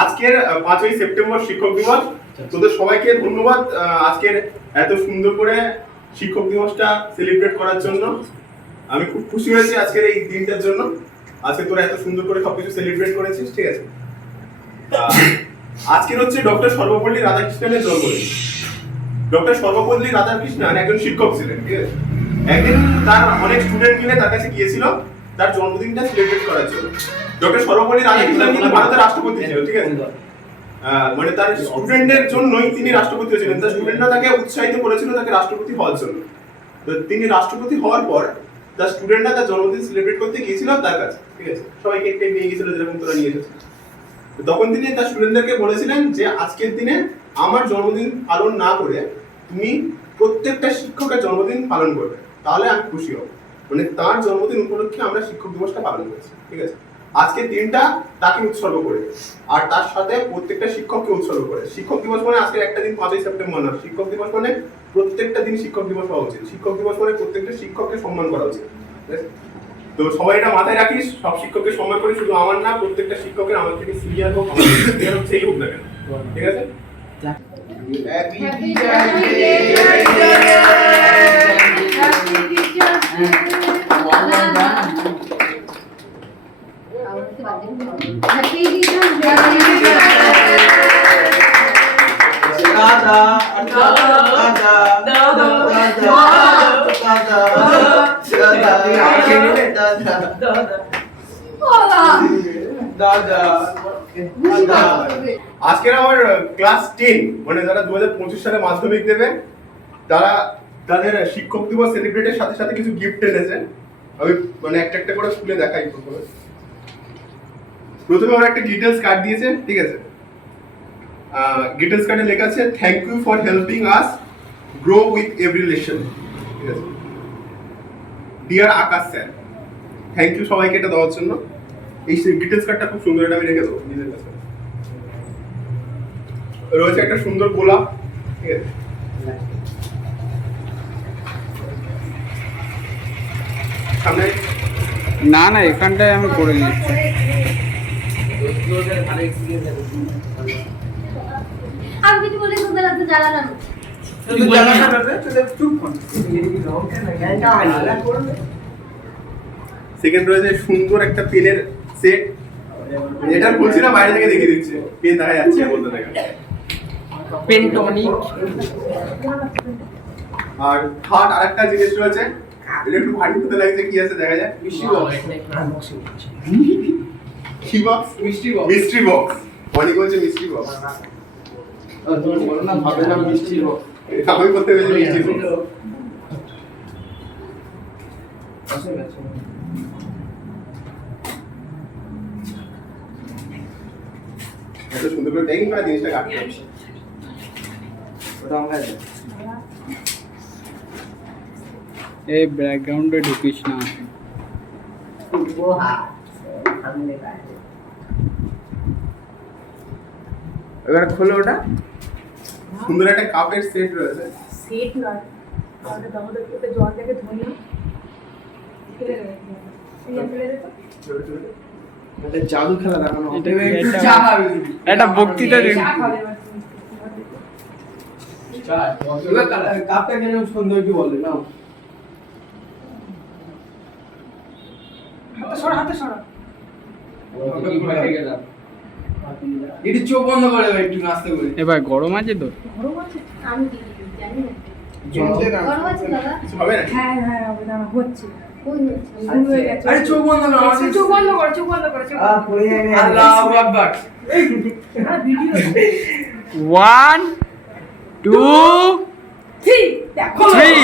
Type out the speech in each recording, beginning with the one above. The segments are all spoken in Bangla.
আজকের 5ই সেপ্টেম্বর শিক্ষক দিবস। তোদের সবাইকে ধন্যবাদ আজকের এত সুন্দর করে শিক্ষক দিবসটা সেলিব্রেট করার জন্য। আমি খুব খুশি হয়েছি আজকের এই দিনটার জন্য। আজকে তোরা এত সুন্দর করে সবকিছু সেলিব্রেট করেছিস, ঠিক আছে। আজকের হচ্ছে ডক্টর সর্বপল্লী রাধাকৃষ্ণনের জন্মদিন। ডক্টর সর্বপল্লী রাধাকৃষ্ণন একজন শিক্ষক ছিলেন, ঠিক আছে। একদিন তার অনেক স্টুডেন্ট মিলে তার কাছে গিয়েছিল তার জন্মদিনটা সেলিব্রেট করার জন্য। ডক্টর সর্বপল্লী রাধাকৃষ্ণন কিন্তু ভারতের রাষ্ট্রপতি ছিল, ঠিক আছে। মানে তার স্টুডেন্টদের জন্যই তিনি রাষ্ট্রপতি হয়েছিলেন। তার স্টুডেন্টরা তাকে উৎসাহিত করেছিল তাকে রাষ্ট্রপতি হওয়ার জন্য। তো তিনি রাষ্ট্রপতি হওয়ার পর তার স্টুডেন্টরা তার জন্মদিন সেলিব্রেট করতে গিয়েছিল তার কাছে, ঠিক আছে। সবাইকে একটা নিয়ে গিয়েছিল যেরকম তোরা নিয়ে এসেছিস। তখন তিনি তার স্টুডেন্টদেরকে বলেছিলেন যে আজকের দিনে আমার জন্মদিন পালন না করে তুমি প্রত্যেকটা শিক্ষকের জন্মদিন পালন করবে, তাহলে আমি খুশি হব। মানে তার জন্মদিন উপলক্ষে আমরা শিক্ষক দিবসটা পালন করছি, ঠিক আছে। আজকের দিনটা তাকে উৎসর্গ করে আর তার সাথে প্রত্যেকটা শিক্ষককে উৎসর্গ করে। শিক্ষক দিবস মানে আজকে একটা দিন 5ই সেপ্টেম্বর না। শিক্ষক দিবস মানে প্রত্যেকটা দিন শিক্ষক দিবস হওয়া উচিত। শিক্ষক দিবস মানে প্রত্যেকটা শিক্ষককে সম্মান করা উচিত, ঠিক আছে। তো সবাই এটা মাথায় রাখিস, সব শিক্ষককে সম্মান করি, শুধু আমার না, প্রত্যেকটা শিক্ষকের, আমার থেকে সিনিয়র হোক, আমার থেকে সিনিয়র হোক, সেই হোক না কেন, ঠিক আছে। আজকের আমার ক্লাস 10 মানে যারা 2025 সালে মাধ্যমিক দেবে তারা তাদের শিক্ষক দিবস সেলিব্রেটের সাথে সাথে কিছু গিফট এনেছে। আমি মানে একটা একটা করে স্কুলে দেখাই। প্রথমে ওরা একটা ডিটেইলস কার্ড দিয়েছে, ঠিক আছে। ডিটেইলস কার্ডে লেখা আছে thank you for helping us grow with every lesson, ঠিক আছে। Dear Akash sir, thank you সবাইকে এটা দেওয়ার জন্য। এই ডিটেইলস কার্ডটা খুব সুন্দর, এটা আমি রেখে দেবো নিজের কাছে। রয়েছে একটা সুন্দর গোলাপ, ঠিক আছে। সামনে না না এখানটায় আমি করে দিচ্ছি। আমি কিছু বলে তোদের হাতে জ্বালানো সেকেন্ড রয়েছে সুন্দর একটা পেনের সেট। এটা বলছি না, বাইরে থেকে দেখিয়ে দিচ্ছে। পেন দেখা যাচ্ছে বলতে দেখা, পেন টনিক। আর থার্ড আরেকটা জিনিস রয়েছে, এটা একটু ভারী হতে লাগছে, কি আছে দেখা যায়। মিষ্টি বক্স। কি বক্স? মিষ্টি বক্স। মিষ্টি বক্স অনেক বলছে মিষ্টি বক্স। বলো না, ভাবে না মিষ্টি বক্স। আমি করতে পেরেছি মিষ্টি বক্স। এত সুন্দর করে দেখি না জিনিসটা কাটতে হবে। ওটা আমরা এই ব্যাকগ্রাউন্ডে ঢুকিস না। এবার খোলো ওটা। সুন্দর একটা কাপের সেট রয়েছে। সেট নয়, আমাদের দামোদর ওটা জল থেকে ধরি ফেলে দেবে। এই ফেলে দেবে এটা জাদু খেলা দেখানো হবে। এটা বক্তৃতা দিন। কাপটা কেন সুন্দর কি বলে না? হাতে সরা একটু চোখ বন্ধ করে একটু নাচতে করে। এবার গরম আছে তো? গরম আছে, আমি জানি না গরম আছে দাদা। কিছু হবে না? হ্যাঁ হ্যাঁ হবে না, হচ্ছে কই হচ্ছে? শুরু হয়ে গেছে। আরে চোখ বন্ধ করো। চোখ বন্ধ করো, চোখ বন্ধ করো, চোখ বন্ধ করো। আল্লাহু আকবার। হ্যাঁ ভিডিও 1 2 দেখো 3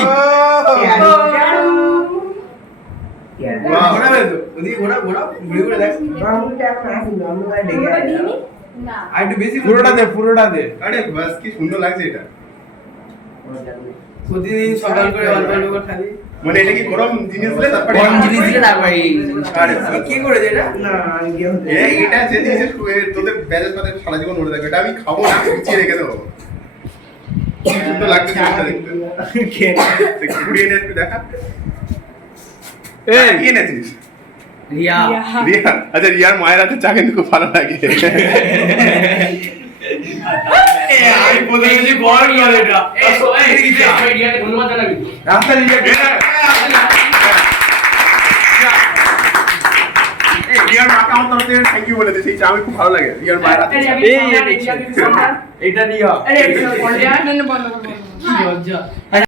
ঘোরা বের তো। ওদিকে ঘোরা ঘোরা ঘুরে ঘুরে দেখ। পুরোটা দিইনি না আর একটু বেশি পুরোটা দে, পুরোটা দে। আরে বাস কি সুন্দর লাগছে এটা। প্রতিদিন সকাল করে অল্প অল্প করে খাবি। মানে এটা কি গরম জিনিস দিলে তারপরে গরম জিনিস দিলে তারপরে এই আরে কি করেছে এটা? না আমি কি হতে এটা যে জিনিস তোদের ব্যালেন্স পাতে সারা জীবন মনে থাকবে। এটা আমি খাবো না, গুছিয়ে রেখে দেবো। সুন্দর লাগছে জিনিসটা দেখতে। ঘুরিয়ে এনে একটু দেখা। এই কি এনেছিস? রিয়া রিয়া, আচ্ছা রিয়ার মায়ের হাতে চা কিন্তু খুব ভালো লাগে। আমি বলে গেছি বড় ইয়ার এটা ধন্যবাদ জানাবি রাস্তা নিয়ে রিয়ার মাকে আমার তরফ থেকে থ্যাংক ইউ বলে দিয়েছি, এই চা আমি খুব ভালো লাগে রিয়ার মায়ের হাতে চা। এটা নিয়ে আরে বন্ধ করো কি লজ্জা